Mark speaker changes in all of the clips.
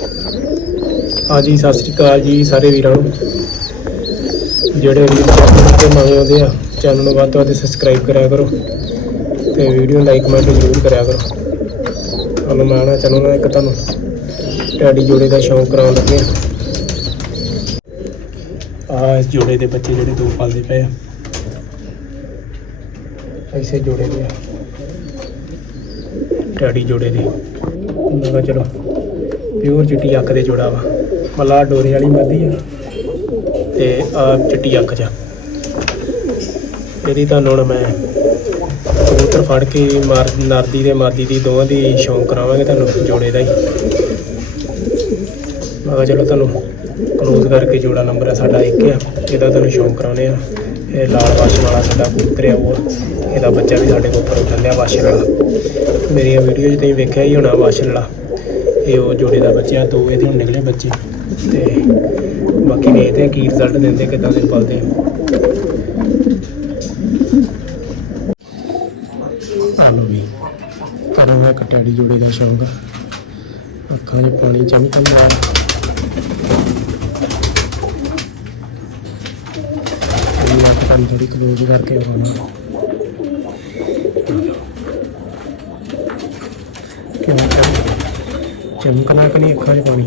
Speaker 1: ਹਾਂਜੀ ਸਤਿ ਸ੍ਰੀ ਅਕਾਲ ਜੀ ਸਾਰੇ ਵੀਰਾਂ ਨੂੰ। ਜਿਹੜੇ ਵੀਰ ਚੈਨਲ ਤੇ ਨਵੇਂ ਆਉਂਦੇ ਆ, ਚੈਨਲ ਨੂੰ ਵੱਧ ਤੋਂ ਵੱਧ ਸਬਸਕ੍ਰਾਈਬ ਕਰਿਆ ਕਰੋ ਤੇ ਵੀਡੀਓ ਲਾਈਕ ਕਮੈਂਟ ਜ਼ਰੂਰ ਕਰਿਆ ਕਰੋ। ਤੁਹਾਨੂੰ ਮੈਂ ਨਾ ਚੈਨਲ ਨਾਲ ਇੱਕ ਤੁਹਾਨੂੰ ਟੈਡੀ ਜੋੜੇ ਦਾ ਸ਼ੌਂਕ ਕਰਾਉਣ ਲੱਗੇ ਆ। ਇਸ ਜੋੜੇ ਦੇ ਬੱਚੇ ਜਿਹੜੇ ਦੋ ਪਾਲਦੇ ਪਏ ਆ। ਐਸੇ ਜੋੜੇ ਦੇ ਟੈਡੀ ਜੋੜੇ ਦੇ। ਮੈਂ ਚਲੋ ਪਿਓਰ ਚਿੱਟੀ ਅੱਖ ਦੇ ਜੋੜਾ ਵਾ। ਮਲਾ ਡੋਰੇ ਵਾਲੀ ਮਾਦੀ ਆ। ਤੇ ਆ ਚਿੱਟੀ ਅੱਖ ਚ ਇਹਦੀ ਤੁਹਾਨੂੰ ਹੁਣ ਮੈਂ ਕਬੂਤਰ ਫੜ ਕੇ ਮਾਰ, ਨਰਦੀ ਤੇ ਮਾਦੀ ਦੀ ਦੋਵਾਂ ਦੀ ਸ਼ੌਂਕ ਕਰਾਵਾਂਗੇ ਤੁਹਾਨੂੰ ਜੋੜੇ ਦਾ ਹੀ। ਮੈਂ ਕਿਹਾ ਚਲੋ ਤੁਹਾਨੂੰ ਕਲੋਜ਼ ਕਰਕੇ ਜੋੜਾ ਨੰਬਰ ਹੈ ਸਾਡਾ ਇੱਕ ਆ। ਇਹਦਾ ਤੁਹਾਨੂੰ ਸ਼ੌਂਕ ਕਰਾਉਨੇ ਆ। ਇਹ ਲਾਲ ਵਾਸ਼ਰ ਵਾਲਾ ਸਾਡਾ ਕਬੂਤਰ ਆ ਉਹ। ਇਹਦਾ ਬੱਚਾ ਵੀ ਸਾਡੇ ਕੋਲ ਉੱਪਰ ਚੱਲਿਆ ਵਾਸ਼ਰ ਵਾਲਾ। ਮੇਰੀਆਂ ਵੀਡੀਓ 'ਚ ਤੁਸੀਂ ਵੇਖਿਆ ਹੀ ਹੋਣਾ ਵਾਸ਼ਰ ਵਾਲਾ। ਇਹ ਉਹ ਜੋੜੇ ਦਾ ਬੱਚਾ, ਦੋ ਇਹਦੇ ਹੁਣ ਨਿਕਲੇ ਬੱਚੇ। ਤੇ ਬਾਕੀ ਵੇਖਦੇ ਆ ਕੀ ਰਿਜ਼ਲਟ ਦਿੰਦੇ, ਕਿੱਦਾਂ ਦੇ ਪਲਦੇ ਆਲੂ ਵੀ। ਕਰਾਂਗਾ ਕਟਾੜੀ ਜੋੜੇ ਦਾ ਸ਼ੌਂਕ ਆ। ਅੱਖਾਂ 'ਚ ਪਾਣੀ ਚਮਕਦਾ ਇਹ ਅੱਖ ਥੋੜੀ ਕਲੋਜ਼ ਕਰਕੇ ਆਉਣਾ ਕਿਉਂ ਕਰ ਚਮਕਣਾ ਕਿ ਨਹੀਂ ਅੱਖਾਂ 'ਚ ਪਾਣੀ।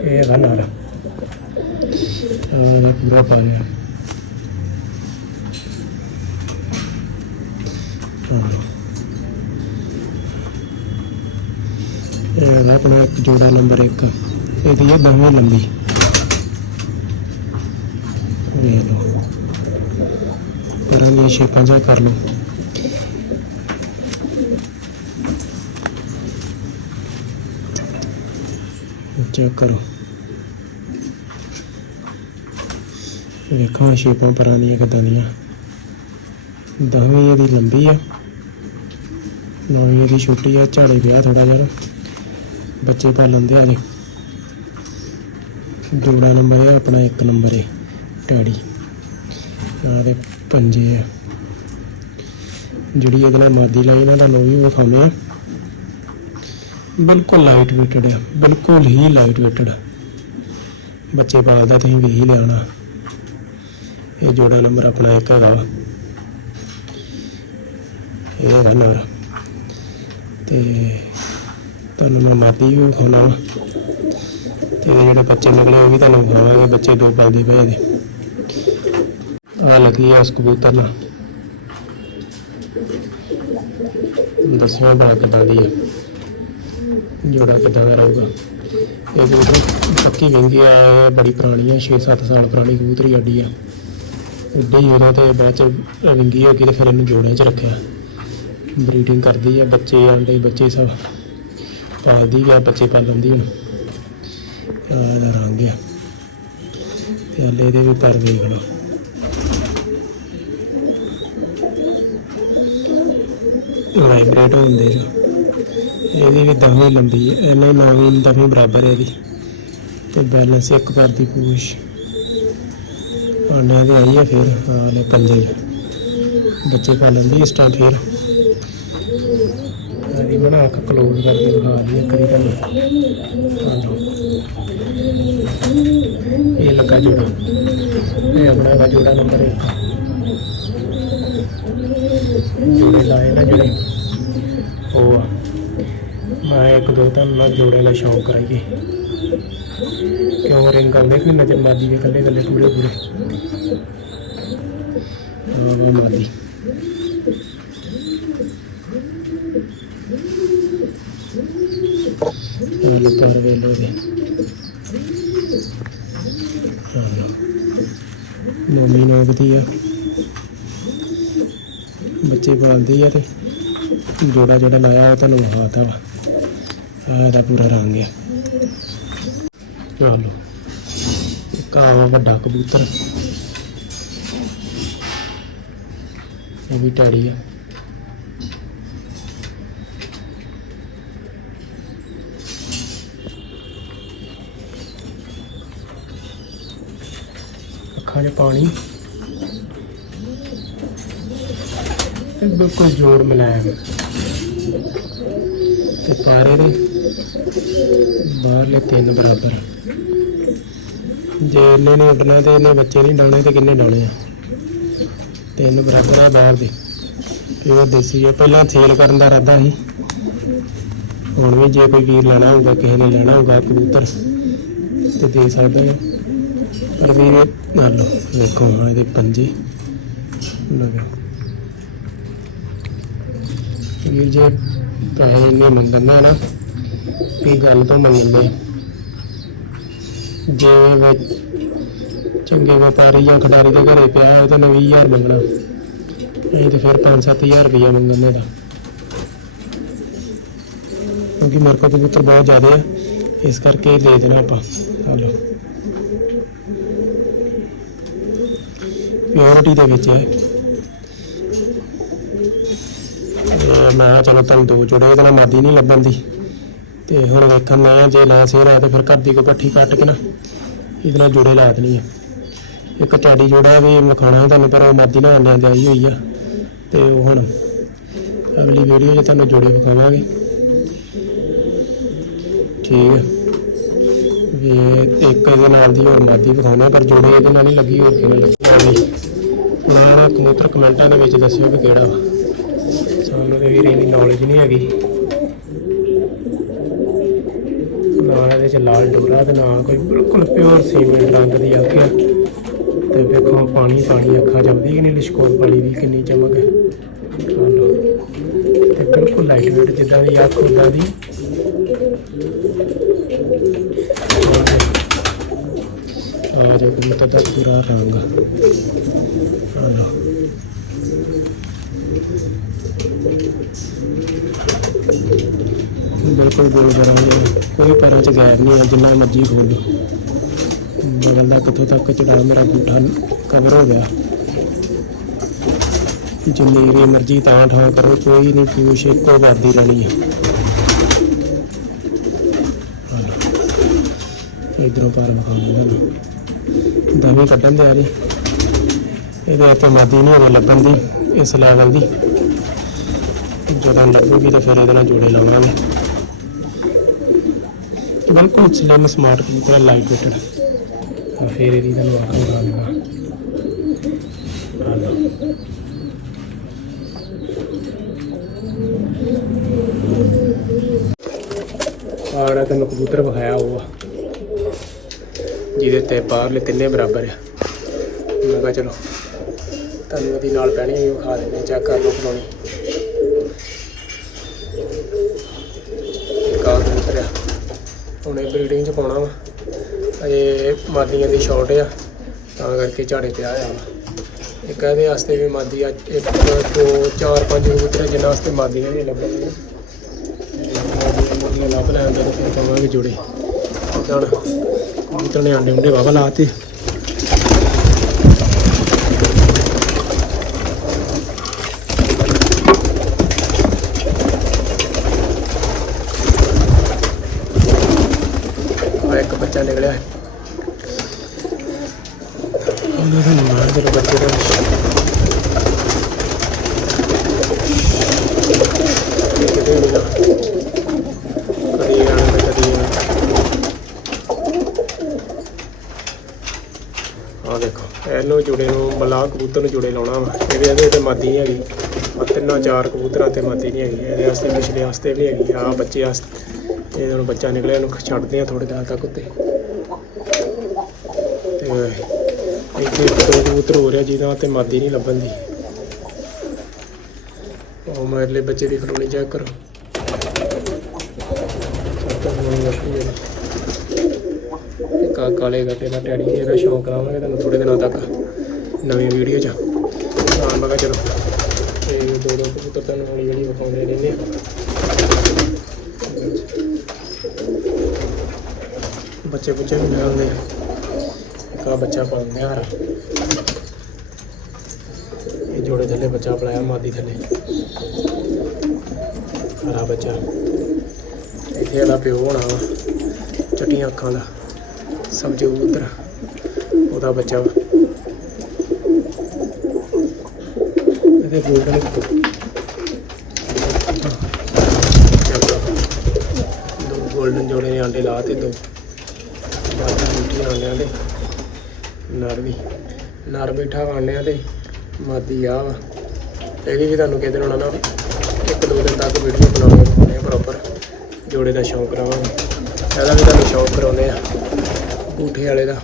Speaker 1: ਇਹ ਹੈਗਾ ਨਾਲ ਇਹ ਪੂਰਾ ਪਾਣੀ ਇਹ ਹੈਗਾ ਆਪਣਾ ਇੱਕ ਜੋੜਾ ਨੰਬਰ 1 ਇਹਦੀ ਹੈ ਦਸਵੀਂ ਲੰਬੀ। ਵੇਖ ਲਓ। ਪਰਾਂ ਦੀਆਂ ਜਾ ਕਰ ਲਓ। ਚੈੱਕ ਕਰੋ। ਵੇਖਾਂ ਸ਼ੇਪਾਂ ਪਰਾਂ ਦੀਆਂ ਕਿੱਦਾਂ ਦੀਆਂ। ਦਸਵੀਂ ਇਹਦੀ ਲੰਬੀ ਆ। ਨੌਵੀਂ ਇਹਦੀ ਛੋਟੀ ਆ। ਝਾੜੇ ਪਿਆ ਥੋੜਾ ਜਿਹਾ। ਬੱਚੇ ਪਾ ਦੇ ਆ ਜੇ ਜੋੜਾ ਨੰਬਰ ਆ, ਆਪਣਾ ਇੱਕ ਨੰਬਰ ਹੈ ਟੈਡੀ ਆਹ ਦੇ ਪੰਜੇ ਆ। ਜਿਹੜੀ ਇਹਦੇ ਨਾਲ ਮਾਦੀ ਲਾਈ ਨਾ ਤੁਹਾਨੂੰ ਵੀ ਵਿਖਾਉਂਦੇ ਆ। ਬਿਲਕੁਲ ਲਾਈਟ ਵੇਟਡ ਆ, ਬਿਲਕੁਲ ਹੀ ਲਾਈਟ ਵੇਟਡ ਬੱਚੇ ਪਾਲਦਾ ਤੁਸੀਂ ਵੀ ਹੀ ਲੈਣਾ ਇਹ ਜੋੜਾ ਨੰਬਰ ਆਪਣਾ ਇੱਕ ਹੈਗਾ ਇਹ ਹੈਗਾ ਤੇ ਤੁਹਾਨੂੰ ਮੈਂ ਮਾਦੀ ਵੀ ਵਿਖਾਉਣਾ ਤੇ ਜਿਹੜੇ ਬੱਚੇ ਨਿਕਲੇ, ਉਹ ਵੀ ਤੁਹਾਨੂੰ ਵਿਖਾਵਾਂਗੇ, ਬੱਚੇ ਦੋ ਪਲਦੇ ਪਏ ਇਹਦੇ। ਆ ਲੱਗੀ ਆ ਉਸ ਕਬੂਤਰ ਨਾਲ। ਦੱਸਿਆ ਬੜਾ ਕਿੱਦਾਂ ਦੀ ਆ। ਜੋੜਾ ਕਿੱਦਾਂ ਦਾ ਰਹੂਗਾ। ਇਹ ਕਬੂਤਰ ਪੱਕੀ ਵਿੰਗੀ ਆ, ਇਹ ਬੜੀ ਪੁਰਾਣੀ ਆ 6-7 ਸਾਲ ਪੁਰਾਣੀ ਕਬੂਤਰੀ ਅੱਡੀ ਆ। ਉੱਡੇ ਹੀ ਉਹਦਾ ਤੇ ਬਾਅਦ ਚ ਵਿੰਗੀ ਹੋ ਗਈ ਤੇ ਫਿਰ ਇਹਨੂੰ ਜੋੜੇ 'ਚ ਰੱਖਿਆ। ਬਰੀਡਿੰਗ ਕਰਦੀ ਆ, ਬੱਚੇ ਆਂਡੇ ਬੱਚੇ ਸਭ। ਪਾਲਦੀ ਆ, ਬੱਚੇ ਪਾਲਦੀ ਹੁਣ। ਆਹ ਦਾ ਰੰਗ ਆ। ਤੇ ਹਲੇ ਇਹਦੇ ਵੀ ਪਰ ਵੇਖ ਲਓ। ਵਾਈਬ੍ਰੇਟ ਹੁੰਦੇ ਜੋ ਇਹਦੀ ਵੀ ਦਵੇਂ ਲੰਬੀ ਹੈ ਇਹਨਾਂ ਨੌਵੀਂ ਦਵੇਂ ਬਰਾਬਰ ਹੈ ਇਹਦੀ। ਤੇ ਬੈਲੈਂਸ ਇੱਕ ਕਰਦੀ ਪੂਛ। ਆਂਡਿਆਂ ਦੇ ਆਈ ਹੈ ਫਿਰ ਹਾਲੇ ਪੰਜੇ। ਬੱਚੇ ਪਾਲਣ ਦੀ ਇਸ ਟਾਈਮ ਫਿਰ। ਆਦੀ ਬਣਾ ਕੇ ਕਲੋਜ਼ ਕਰਕੇ ਦਿਖਾ ਦੀ ਇੱਕ ਤੁਹਾਨੂੰ ਇਹ ਲੱਗਾ ਜੋੜਾ। ਇਹ ਆਪਣਾ ਹੈਗਾ ਜੋੜਾ ਨੰਬਰ 1 ਜੋੜੇ ਲਾਏ ਨਾ ਜਿਹੜੇ ਮੈਂ ਇੱਕ ਦੋ ਤਾਂ ਨਾ ਜੋੜੇ ਦਾ ਸ਼ੌਂਕ ਕਰਾਈਏ ਕਿਉਂ ਰਿੰਗ ਕਰਦੇ ਕਿ ਨਜ਼ਰ ਮਾਦੀ ਦੇ ਕੱਲੇ ਕੱਲੇ ਪੂਰੇ। ਪੂਰੇ ਆਹ ਮਾਦੀ ਇਹ ਲੋ ਵੇ ਲੋ ਦੇ ਨੋਮੀ ਨੋਗਦੀ ਆ। ਬੱਚੇ ਪਾਲਦੇ ਆ ਤੇ ਜੋੜਾ ਜਿਹੜਾ ਲਾਇਆ ਉਹ ਤੁਹਾਨੂੰ ਵਿਖਾਤਾ ਵਾ। ਇਹਦਾ ਪੂਰਾ ਰੰਗ ਹੈ ਚਲੋ। ਇੱਕ ਵੱਡਾ ਕਬੂਤਰ। ਇਹ ਵੀ ਟੈਡੀ ਆ। ਅੱਖਾਂ 'ਚ ਪਾਣੀ। ਬਿਲਕੁਲ ਜੋੜ ਮਿਲਾਇਆ ਤੇ ਪਾਰੇ ਦੇ। ਬਾਹਰਲੇ ਤਿੰਨ ਬਰਾਬਰ। ਜੇ ਇਹਨੇ ਨੇ ਉੱਡਣਾ ਤੇ ਇਹਨੇ ਬੱਚੇ ਨਹੀਂ ਡਾਉਣੇ ਤੇ ਕਿੰਨੇ ਡਾਉਣੇ ਆ? ਤਿੰਨ ਬਰਾਬਰ ਆ ਬਾਹਰ ਦੇ। ਇਹ ਦੇਸੀ ਆ। ਪਹਿਲਾਂ ਸੇਲ ਕਰਨ ਦਾ ਇਰਾਦਾ ਸੀ। ਹੁਣ ਵੀ ਜੇ ਕੋਈ ਵੀਰ ਲੈਣਾ ਹੋਊਗਾ, ਕਿਸੇ ਨੇ ਲੈਣਾ ਹੋਊਗਾ, ਕਬੂਤਰ, ਤੇ ਦੇ ਸਕਦਾ ਹੈ। ਪਰ ਵੀਰ ਨਾਲ ਲਓ ਵੇਖੋ ਹਾਂ ਇਹਦੇ ਪੰਜੇ। ਲਗਾ ਵੀਰ ਜੇ ਪੈਸੇ ਨਹੀਂ ਮੰਗਣਾ ਨਾ ਕੀ ਗੱਲ ਤੋਂ ਮੰਗਦੇ? ਜੇ ਵ- ਚੰਗੇ ਵਪਾਰੀ ਜਾਂ ਖਿਡਾਰੀ ਦੇ ਘਰੇ ਪਿਆ ਉਹ ਤਾਂ 20000 ਮੰਗਣਾ। ਇਹ ਤੇ ਫਿਰ 5-7000 ਰੁਪਇਆ ਮੰਗਣ ਦਾ। ਕਿਉਂਕਿ ਮੇਰੇ ਕੋਲ ਕਬੂਤਰ ਬਹੁਤ ਜ਼ਿਆਦਾ ਹੈ ਇਸ ਕਰਕੇ ਇਹ ਦੇਣਾ ਆਪਾਂ। ਹਲੋ ਪਿਓਰਿਟੀ ਦੇ ਵਿੱਚ ਹੈ। ਮੈਂ ਕਿਹਾ ਚਲੋ ਤੁਹਾਨੂੰ ਦੋ ਜੁੜੇ, ਉਹਦੇ ਨਾਲ ਮਾਦੀ ਨਹੀਂ ਲੱਭਣ ਦੀ। ਤੇ ਹੁਣ ਵੇਖਾਂ ਮੈਂ, ਜੇ ਨਾ ਸੇਰ ਆ ਤੇ ਫਿਰ ਘਰ ਦੀ ਕੋ ਪੱਠੀ ਕੱਟ ਕੇ ਨਾ ਇਹਦੇ ਨਾਲ ਜੋੜੇ ਲਾ ਦੇਣੀ ਆ। ਇੱਕ ਟੈਡੀ ਜੋੜਾ ਵੀ ਮਖਾਣਾ ਤੁਹਾਨੂੰ, ਪਰ ਉਹ ਮਾਦੀ ਨਾਲ ਆਂਡਿਆਂ ਦੀ ਹੋਈ ਆ। ਤੇ ਉਹ ਹੁਣ ਅਗਲੀ ਵੀਡੀਓ 'ਚ ਤੁਹਾਨੂੰ ਜੋੜੇ ਵਿਖਾਵਾਂਗੇ। ਠੀਕ ਹੈ ਵੀ ਇੱਕ ਇਹਦੇ ਨਾਲ ਦੀ ਹੋਰ ਮਾਦੀ ਵਿਖਾਉਣਾ, ਪਰ ਜੋੜੇ ਇਹਦੇ ਨਾਲ ਨਹੀਂ ਲੱਗੀ, ਹੋਰ ਕਿਵੇਂ ਲੱਗੀ? ਨਾਲ ਕਬੂਤਰ ਕਮੈਂਟਾਂ ਦੇ ਵਿੱਚ ਦੱਸਿਓ ਵੀ ਕਿਹੜਾ ਵਾ। ਸਾਨੂੰ ਤੇ ਵੀਰ ਇਹਦੀ ਨੌਲੇਜ ਨਹੀਂ ਹੈਗੀ। ਨਾ ਇਹਦੇ ਚ ਲਾਲ ਡੋਰਾ ਤੇ ਨਾ ਕੋਈ ਬਿਲਕੁਲ ਪਿਓਰ ਸੀਮੈਂਟ ਰੰਗ ਦੀ ਅੱਖ ਹੈ ਤੇ ਵੇਖੋ ਪਾਣੀ ਪਾਣੀ ਅੱਖਾਂ ਜਮਦੀ ਕਿ ਨਹੀਂ, ਲਿਸ਼ਕੋਰ ਵਾਲੀ ਵੀ ਕਿੰਨੀ ਚਮਕ ਹੈ ਤੇ ਬਿਲਕੁਲ ਲਾਈਟ ਵੇਟ ਜਿੱਦਾਂ ਦੀ ਅੱਖ, ਉਦਾਂ ਦੀ। ਆ ਜੋ ਕਬੂਤਰ ਦਾ ਪੂਰਾ ਰੰਗ। ਆ ਲਓ। ਬਿਲਕੁਲ ਗੁਰੂ ਜਰਾਂ ਕੋਈ ਪੈਰਾਂ 'ਚ ਗੈਰ ਨਹੀਂ ਹੈ, ਜਿੰਨਾ ਮਰਜ਼ੀ ਖੋਲ ਲਓ। ਬਗਲ ਦਾ ਕਿੱਥੋਂ ਤੱਕ ਚੜਾ ਮੇਰਾ ਬੂਠਾ ਕਵਰ ਹੋ ਗਿਆ। ਜਿੰਨੀ ਰੀ ਮਰਜ਼ੀ ਤਾਂ ਠਾਂ ਕਰੋ, ਕੋਈ ਨਹੀਂ, ਪੀਊਸ਼ ਇੱਕੋ ਕਰਦੀ ਰਹਿਣੀ ਹੈ। ਇਧਰੋਂ ਪਾਰ ਮਖਾਉਂਦਾ ਨਾ। ਦਵੇਂ ਕੱਢਣ ਦੇ ਆ ਰਹੀ ਇਹਦੇ ਆਪਾਂ ਮਾਦੀ ਨਹੀਂ ਹੋਵੇ ਲੱਭਣ ਦੀ, ਇਸ ਲੈਵਲ ਦੀ। ਜਦੋਂ ਲੱਗੂਗੀ ਤਾਂ ਫਿਰ ਇਹਦੇ ਨਾਲ ਜੋੜੇ ਲਾਵਾਂਗੇ। ਬਿਲਕੁਲ slim smart computer light weighted ਆ ਫਿਰ ਇਹਦੀ ਤੁਹਾਨੂੰ ਆਖਾਂ ਬਣਾ ਦੇਣਾ ਆੜਾ ਤੈਨੂੰ ਕਬੂਤਰ ਵਿਖਾਇਆ ਉਹ ਆ, ਜਿਹਦੇ ਤੇ ਬਾਹਰਲੇ ਤਿੰਨੇ ਬਰਾਬਰ ਆ। ਮੈਂ ਕਿਹਾ ਚਲੋ ਤੁਹਾਨੂੰ ਇਹਦੀ ਨਾਲ ਪੈਣੀ ਵੀ ਵਿਖਾ ਦਿੰਦੇ ਚੈੱਕ ਕਰ ਲਓ ਖਲੋਣੀ ਕਾਰ ਕਬੂਤਰ ਆ ਹੁਣੇ ਬਰੀਡਿੰਗ ਚ ਪਾਉਣਾ ਵਾ। ਅਜੇ ਮਾਦੀਆਂ ਦੀ ਸ਼ਾਰਟ ਆ, ਤਾਂ ਕਰਕੇ ਝਾੜੇ ਪਿਆ ਆ ਵਾ। ਇੱਕ ਇਹਦੇ ਵਾਸਤੇ ਵੀ ਮਾਦੀ ਆ ਇੱਕ, ਦੋ, ਚਾਰ, ਪੰਜ ਕਬੂਤਰ ਜਿਨ੍ਹਾਂ ਵਾਸਤੇ ਮਾਦੀਆਂ ਨਹੀਂ ਲੱਭਣਗੀਆਂ ਮਾਦੀਆਂ ਲੱਭ ਲੈਣ ਦੇ ਫਿਰ ਪਾਵਾਂਗੇ ਜੋੜੇ। ਚੱਲ, ਕਬੂਤਰ ਨੇ ਆਂਡੇ ਉਂਡੇ ਵਾਵਾ ਲਾਤੇ ਆ ਇੱਕ ਬੱਚਾ ਨਿਕਲਿਆ। ਦਾ ਬੱਚੇ ਦਾ ਆ ਦੇਖੋ ਇਹਨੂੰ ਜੁੜੇ ਨੂੰ ਬਲਾ ਕਬੂਤਰ ਨੂੰ ਜੁੜੇ ਲਾਉਣਾ ਵਾ। ਇਹਦੇ ਇਹਦੇ ਤੇ ਮਾਦੀ ਨਹੀਂ ਹੈਗੀ। ਆ ਤਿੰਨਾਂ ਚਾਰ ਕਬੂਤਰਾਂ ਤੇ ਮਾਦੀ ਨਹੀਂ ਹੈਗੀ। ਇਹਦੇ ਵਾਸਤੇ ਪਿਛਲੇ ਵਾਸਤੇ ਵੀ ਹੈਗੀ। ਆ ਬੱਚੇ ਵਾਸਤੇ ਇਹ ਹੁਣ ਬੱਚਾ ਨਿਕਲਿਆ ਇਹਨੂੰ ਛੱਡਦੇ ਆ ਥੋੜੇ ਦਿਨ ਤੱਕ ਉੱਤੇ। ਤੇ ਇੱਥੇ ਦੋ ਕਬੂਤਰ ਹੋ ਰਿਹਾ ਜਿਹਦਾ ਤੇ ਮਾਦੀ ਨਹੀਂ ਲੱਭਣ ਦੀ। ਉਹ ਮੇਰੇ ਬੱਚੇ ਦੀ ਖਲੋਣੀ ਚੈੱਕ ਕਰੋ। ਸੱਤ ਕਾਲੇ ਗੱਟੇ ਦਾ ਟੈਡੀ ਇਹਦਾ ਸ਼ੌਂਕ ਕਰਾਵਾਂਗੇ ਤੁਹਾਨੂੰ ਥੋੜੇ ਦਿਨਾਂ ਤੱਕ। ਨਵੀਂ ਵੀਡੀਓ 'ਚ। ਹਾਂ, ਮੈਂ ਕਿਹਾ ਚਲੋ। ਤੇ ਦੋ ਦੋ ਕਬੂਤਰ ਤੁਹਾਨੂੰ ਹੌਲੀ ਹੌਲੀ ਵਿਖਾਉਂਦੇ ਰਹਿੰਦੇ ਬੱਚੇ ਬੱਚੇ ਵੀ ਲੈ ਆ। ਇੱਕ ਬੱਚਾ ਪਾਉਂਦੇ ਆ ਇਹ ਜੋੜੇ ਥੱਲੇ ਬੱਚਾ ਪਲਾਇਆ ਮਾਦੀ ਥੱਲੇ। ਹਰਾ ਬੱਚਾ। ਇੱਥੇ ਇਹਦਾ ਪਿਓ ਹੋਣਾ ਵਾ, ਚਟੀਆਂ ਅੱਖਾਂ ਦਾ, ਸਮਝੋ ਉਧਰ। ਉਹਦਾ ਬੱਚਾ ਇਹਦੇ ਗੋਲਡਨ 골ਡਨ ਜੋੜੇ ਨੇ ਆਂਡੇ ਲਾਤੇ ਦੋ। ਬਾਕੀ ਬੂਟੀ ਆਂਡਿਆਂ ਦੇ। ਨਰ ਵੀ, ਨਰ ਬੈਠਾ ਵਾ ਆਂਡਿਆਂ ਤੇ, ਮਾਦੀ ਆ ਵਾ। ਇਹ ਵੀ ਤੁਹਾਨੂੰ ਕਿਤੇ ਹੋਣਾ ਨਾ, ਇੱਕ ਦੋ ਦਿਨ ਤੱਕ ਵੀਡੀਓ ਬਣਾਉਣੀ ਪਾਉਣੇ ਪ੍ਰੋਪਰ ਜੋੜੇ ਦਾ ਸ਼ੌਂਕ ਕਰਾਵਾਂਗੇ ਇਹਦਾ ਵੀ ਤੁਹਾਨੂੰ ਸ਼ੌਂਕ ਕਰਾਉਂਦੇ ਆ, ਬੂਠੇ ਵਾਲੇ ਦਾ।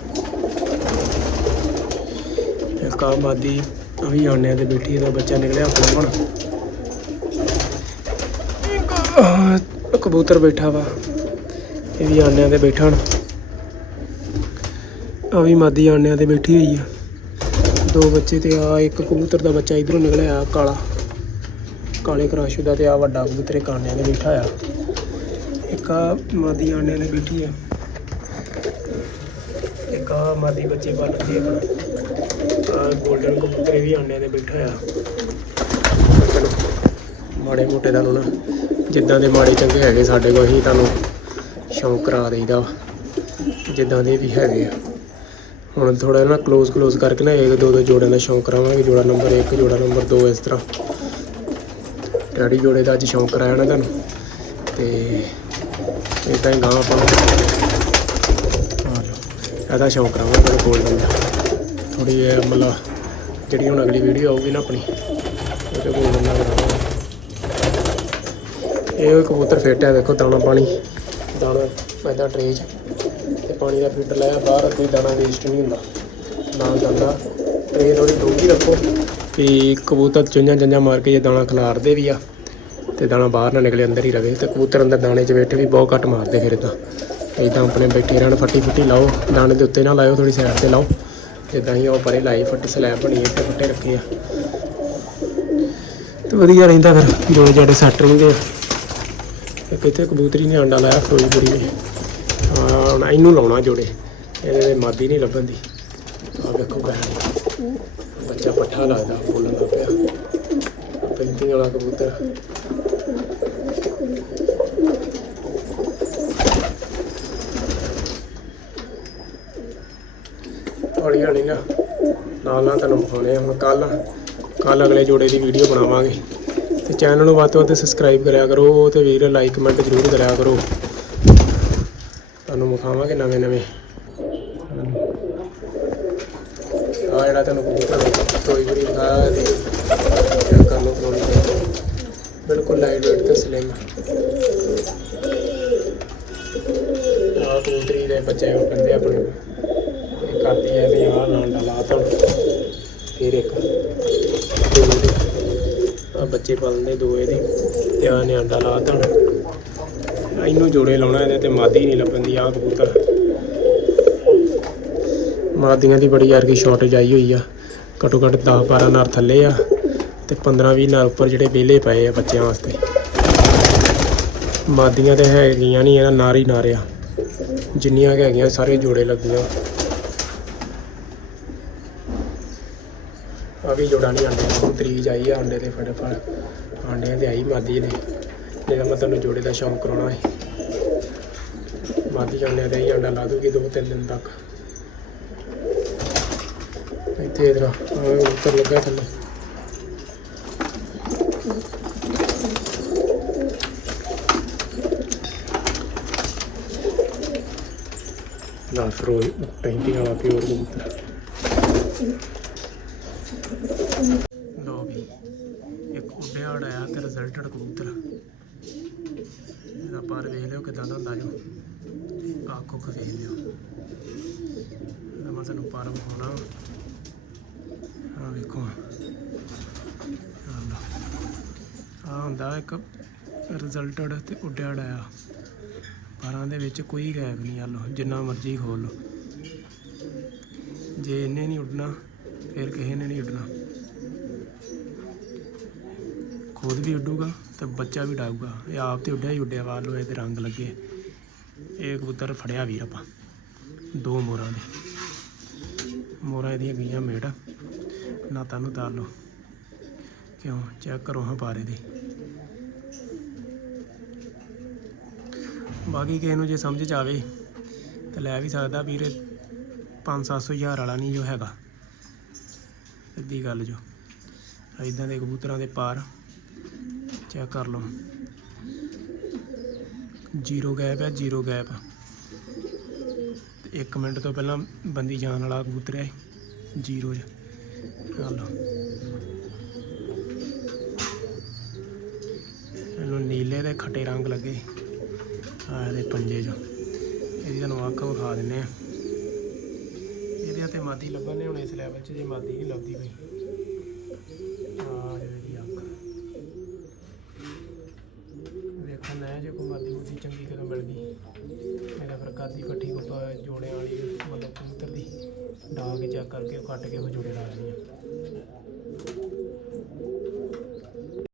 Speaker 1: ਇੱਕ ਆ ਮਾਦੀ, ਉਹ ਵੀ ਆਂਡਿਆਂ ਤੇ ਬੈਠੀ ਇਹਦਾ ਬੱਚਾ ਨਿਕਲਿਆ ਆਪਣਾ ਹੁਣ। ਕਬੂਤਰ ਬੈਠਾ ਵਾ, ਇਹ ਵੀ ਆਂਡਿਆਂ ਤੇ ਬੈਠਾ ਹੁਣ। ਆ ਵੀ ਮਾਦੀ ਆਂਡਿਆਂ ਤੇ ਬੈਠੀ ਹੋਈ ਆ। ਦੋ ਬੱਚੇ ਤੇ ਆ, ਇੱਕ ਕਬੂਤਰ ਦਾ ਬੱਚਾ ਇਧਰੋਂ ਨਿਕਲਿਆ, ਆ ਕਾਲਾ। ਕਾਲੇ ਕਰਾਸ਼ੂ ਦਾ ਤੇ ਆ ਵੱਡਾ ਕਬੂਤਰ, ਇੱਕ ਆਂਡਿਆਂ ਤੇ ਬੈਠਾ ਆ ਇੱਕ ਆ ਮਾਦੀ ਆਂਡਿਆਂ ਤੇ ਬੈਠੀ ਆ। ਇੱਕ ਆ ਮਾਦੀ ਬੱਚੇ ਪਾਲਦੀ ਆ। ਆ ਗੋਲਡਨ ਕਬੂਤਰ ਵੀ ਆਂਡਿਆਂ ਤੇ ਬੈਠਾ ਆ ਚਲੋ ਮਾੜੇ ਮੋਟੇ ਦਾ ਨਾ, ਜਿੱਦਾਂ ਦੇ ਮਾੜੇ ਚੰਗੇ ਹੈਗੇ ਸਾਡੇ ਕੋਲ, ਅਸੀਂ ਤੁਹਾਨੂੰ ਸ਼ੌਂਕ ਕਰਾ ਦੇਈਦਾ ਵਾ। ਜਿੱਦਾਂ ਦੇ ਵੀ ਹੈਗੇ ਆ। ਹੁਣ ਥੋੜਾ ਨਾ ক্লোਜ਼ ক্লোਜ਼ ਕਰਕੇ ਨਾ ਇੱਕ, ਦੋ ਦੋ ਜੋੜੇ ਦਾ ਸ਼ੌਂਕ ਕਰਾਵਾਂਗੇ ਜੋੜਾ ਨੰਬਰ 1 ਜੋੜਾ ਨੰਬਰ 2 ਇਸ ਤਰ੍ਹਾਂ। ਡੈਡੀ ਜੋੜੇ ਦਾ ਅੱਜ ਸ਼ੌਂਕ ਕਰਾਇਆ ਨਾ ਤੁਹਾਨੂੰ, ਤੇ ਇਦਾਂ ਹੀ ਗਾਂ ਆਪਾਂ ਇਹਦਾ ਸ਼ੌਂਕ ਕਰਾਵਾਂਗੇ ਤੁਹਾਨੂੰ ਕੋਲ ਦਾ ਥੋੜੀ ਇਹ ਮਤਲਬ ਜਿਹੜੀ ਹੁਣ ਅਗਲੀ ਵੀਡੀਓ ਆਊਗੀ ਨਾ ਆਪਣੀ, ਉਹਦੇ ਕੋਲ ਬੰਦਾ ਕਰਾਵਾਂਗੇ ਇਹ ਕਬੂਤਰ ਫਿੱਟ ਹੈ ਦੇਖੋ ਦਾਣਾ ਪਾਣੀ, ਦਾਣਾ, ਇਹਦਾ ਟ੍ਰੇ 'ਚ। ਪਾਣੀ ਦਾ ਫਿਲਟਰ ਲਾਇਆ ਬਾਹਰ ਕੋਈ ਦਾਣਾ ਵੇਸਟ ਨਹੀਂ ਹੁੰਦਾ ਨਾਲ ਜਾਂਦਾ। ਟਰੇ ਥੋੜੀ ਡੂੰਘੀ ਰੱਖੋ। ਵੀ ਕਬੂਤਰ ਚੁੰਝਾਂ ਚੰਝਾਂ ਮਾਰ ਕੇ ਜੇ ਦਾਣਾ ਖਿਲਾਰਦੇ ਵੀ ਆ, ਤੇ ਦਾਣਾ ਬਾਹਰ ਨਾ ਨਿਕਲੇ, ਅੰਦਰ ਹੀ ਰਵੇ, ਤੇ ਕਬੂਤਰ ਅੰਦਰ ਦਾਣੇ 'ਚ ਬੈਠੇ ਵੀ ਬਹੁਤ ਘੱਟ ਮਾਰਦੇ ਫਿਰ ਇਦਾਂ ਇਦਾਂ ਆਪਣੇ ਬੈਠੇ ਰਹਿਣ ਫੱਟੀ ਫੁੱਟੀ ਲਾਓ, ਦਾਣੇ ਦੇ ਉੱਤੇ ਨਾ ਲਾਇਓ ਥੋੜੀ ਸਾਈਡ ਤੇ ਲਾਓ। ਇਦਾਂ ਹੀ ਉਹ ਪਰੇ ਲਾਈ ਫੱਟ ਸਲੈਬ ਬਣੀ ਇੱਥੇ ਫੱਟੇ ਰੱਖੇ ਆ। ਤੇ ਵਧੀਆ ਰਹਿੰਦਾ ਫਿਰ ਜੋ ਜਿਹੜੇ ਸੈੱਟ ਰਹਿੰਦੇ ਆ। ਤੇ ਕਿਤੇ ਕਬੂਤਰੀ ਨੇ ਅੰਡਾ ਲਾਇਆ ਫਿਰੋਜ਼ਪੁਰੀ ਨੇ। ਹੁਣ ਇਹਨੂੰ ਲਾਉਣਾ ਜੋੜੇ। ਇਹਦੇ ਦੇ ਮਾਦੀ ਨਹੀਂ ਲੱਭਣ ਦੀ। ਆ ਵੇਖੋ ਗਾਇ ਬੱਚਾ ਪੱਠਾ ਲੱਗਦਾ ਬੋਲਣ ਦਾ ਪਿਆ। ਪੈਂਟਿੰਗ ਵਾਲਾ ਕਬੂਤਰ। ਹੌਲੀ ਹੌਲੀ ਨਾ, ਨਾਲ ਨਾਲ ਤੁਹਾਨੂੰ ਵਿਖਾਉਣੇ ਆ। ਹੁਣ ਕੱਲ ਕੱਲ ਅਗਲੇ ਜੋੜੇ ਦੀ ਵੀਡੀਓ ਬਣਾਵਾਂਗੇ। ਤੇ ਚੈਨਲ ਨੂੰ ਵੱਧ ਤੋਂ ਵੱਧ ਸਬਸਕ੍ਰਾਈਬ ਕਰਿਆ ਕਰੋ ਤੇ ਵੀਰ ਲਾਈਕ ਕਮੈਂਟ ਜ਼ਰੂਰ ਕਰਿਆ ਕਰੋ। ਵਿਖਾਵਾਂਗੇ ਨਵੇਂ ਨਵੇਂ। ਆ ਜਿਹੜਾ ਤੁਹਾਨੂੰ ਕਬੂਤਰ ਕੋਈ ਵੀ ਦਿਖਾਇਆ ਚੈੱਕ ਕਰ ਲਓ ਫੋਨ ਬਿਲਕੁਲ ਲਾਈਟ ਵੇਟ ਤੇ ਸਲਿਮ ਆ ਕਬੂਤਰੀ ਦੇ ਬੱਚੇ ਉਹ ਕਹਿੰਦੇ ਆਪਣੇ। ਇਹ ਕਰਦੀ ਹੈ ਵੀ ਆਹ ਨਾਂ ਡਾਲਾ ਫਿਰ ਇੱਕ ਆ ਬੱਚੇ ਪਾਲਦੇ ਦੋ। ਇਹਦੇ ਤੇ ਆ ਨੇ ਅੰਡਾ ਲਾ ਤਾਂ। ਇਹਨੂੰ ਜੋੜੇ ਲਾਉਣਾ ਇਹਦੇ ਤੇ ਮਾਦੀ ਨਹੀਂ ਲੱਭਣ ਆ ਕਬੂਤਰ। ਮਾਦੀਆਂ ਦੀ ਬੜੀ ਯਾਰ ਕੀ ਸ਼ਾਰਟੇਜ ਆਈ ਹੋਈ ਆ। ਘੱਟੋ ਘੱਟ 10 12 ਨਾਰ ਥੱਲੇ ਆ ਤੇ 15 20 ਨਾਰ ਉੱਪਰ ਜਿਹੜੇ ਵਿਹਲੇ ਪਏ ਆ ਬੱਚਿਆਂ ਵਾਸਤੇ। ਮਾਦੀਆਂ ਤੇ ਹੈਗੀਆਂ ਨਹੀਂ ਇਹਨਾਂ ਨਾਰ ਹੀ ਨਾਰ ਆ। ਜਿੰਨੀਆਂ ਹੈਗੀਆਂ ਸਾਰੇ ਜੋੜੇ ਲੱਗੀਆਂ। ਆ ਵੀ ਜੋੜਾ ਨਹੀਂ ਆਂਡੇ ਤਰੀਜ ਆਈ ਆ ਆਂਡੇ ਤੇ ਫਟਾਫਟ। ਆਂਡਿਆਂ ਤੇ ਆਈ ਮਾਦੀ ਨੇ ਜਿਹੜਾ ਮੈਂ ਤੁਹਾਨੂੰ ਜੋੜੇ ਦਾ ਸ਼ੌਂਕ ਕਰਾਉਣਾ ਹੈ। ਮਾਦੀ ਆਂਡਿਆਂ ਤੇ ਹੀ ਆਂਡਾ ਲਾ ਦੂਗੀ ਦੋ ਤਿੰਨ ਦਿਨ ਤੱਕ। ਇੱਥੇ ਇਧਰ ਉੱਤਰ ਲੱਗਾ ਥੱਲੇ। ਨਾਲ ਫਰੋ ਟੈਂਕਿੰਗ ਵਾਲਾ ਪਿਓਰ ਕਬੂਤਰ ਲੋ ਵੀ ਇੱਕ ਉੱਡਿਆ ਉਡਾਇਆ ਤੇ ਰਿਜ਼ਲਟਡ ਕਬੂਤਰ ਇਹਦਾ ਪਰ ਵੇਖ ਲਿਓ ਕਿਦਾਂ ਦਾ ਹੁੰਦਾ ਜੋ ਆਖੋ ਕੇ ਵੇਖ ਲਿਓ ਮੈਂ ਤੁਹਾਨੂੰ ਪਰ ਵਿਖਾਉਣਾ ਆ ਵੇਖੋ ਆ ਹੁੰਦਾ ਇੱਕ ਰਿਜ਼ਲਟਡ ਤੇ ਉੱਡਿਆ ਉਡਾਇਆ ਪਰਾਂ ਦੇ ਵਿੱਚ ਕੋਈ ਗਾਇਬ ਨਹੀਂ ਆ ਲੋ ਜਿੰਨਾ ਮਰਜ਼ੀ ਖੋਲ ਲੋ ਜੇ ਇਹਨੇ ਨਹੀਂ ਉੱਡਣਾ, ਫਿਰ ਕਿਸੇ ਨੇ ਨਹੀਂ ਉੱਡਣਾ। ਖੁਦ ਵੀ ਉੱਡੂਗਾ ਤੇ ਬੱਚਾ ਵੀ ਡਾਊਗਾ। ਇਹ ਆਪ ਤੇ ਉੱਡਿਆ ਹੀ ਉੱਡਿਆ ਵਾ ਲੋ ਇਹਦੇ ਰੰਗ ਲੱਗੇ। ਇਹ ਕਬੂਤਰ ਫੜਿਆ ਵੀਰ ਆਪਾਂ। ਦੋ ਮੋਰਾਂ ਦੇ। ਮੋਰਾਂ ਇਹਦੀਆਂ ਗਈਆਂ ਮੇਟ ਨਾ ਤੁਹਾਨੂੰ ਤਾਰ ਲੋ ਕਿਉਂ? ਚੈੱਕ ਕਰੋ ਹਾਂ ਪਾਰੇ ਦੇ। ਬਾਕੀ ਕਿਸੇ ਨੂੰ ਜੇ ਸਮਝ ਚ ਆਵੇ, ਤਾਂ ਲੈ ਵੀ ਸਕਦਾ ਵੀਰ। 5-700 ਹਜ਼ਾਰ ਵਾਲਾ ਨਹੀਂ ਜੋ ਹੈਗਾ। ਸਿੱਧੀ ਗੱਲ ਜੋ। ਇਦਾਂ ਦੇ ਕਬੂਤਰਾਂ ਦੇ ਪਾਰ। ਚੈੱਕ ਕਰ ਲਓ। ਜ਼ੀਰੋ ਗੈਪ ਹੈ, ਜ਼ੀਰੋ ਗੈਪ। ਤੇ 1 ਮਿੰਟ ਤੋਂ ਪਹਿਲਾਂ ਬੰਦੀ ਜਾਣ ਵਾਲਾ ਕਬੂਤਰ ਹੈ, ਜ਼ੀਰੋ 'ਚ ਆਹ ਲਓ ਇਹਨੂੰ ਨੀਲੇ ਦੇ ਖੱਟੇ ਰੰਗ ਲੱਗੇ। ਆ ਇਹਦੇ ਪੰਜੇ 'ਚ। ਇਹਦੀ ਤੁਹਾਨੂੰ ਅੱਖ ਵਿਖਾ ਦਿੰਨੇ ਆ। ਇਹਦੇ ਤੇ ਮਾਦੀ ਲੱਭਣ ਨੇ ਹੁਣ ਇਸ ਲੈਵਲ 'ਚ, ਜੇ ਮਾਦੀ ਨਹੀਂ ਲੱਭਦੀ ਪਈ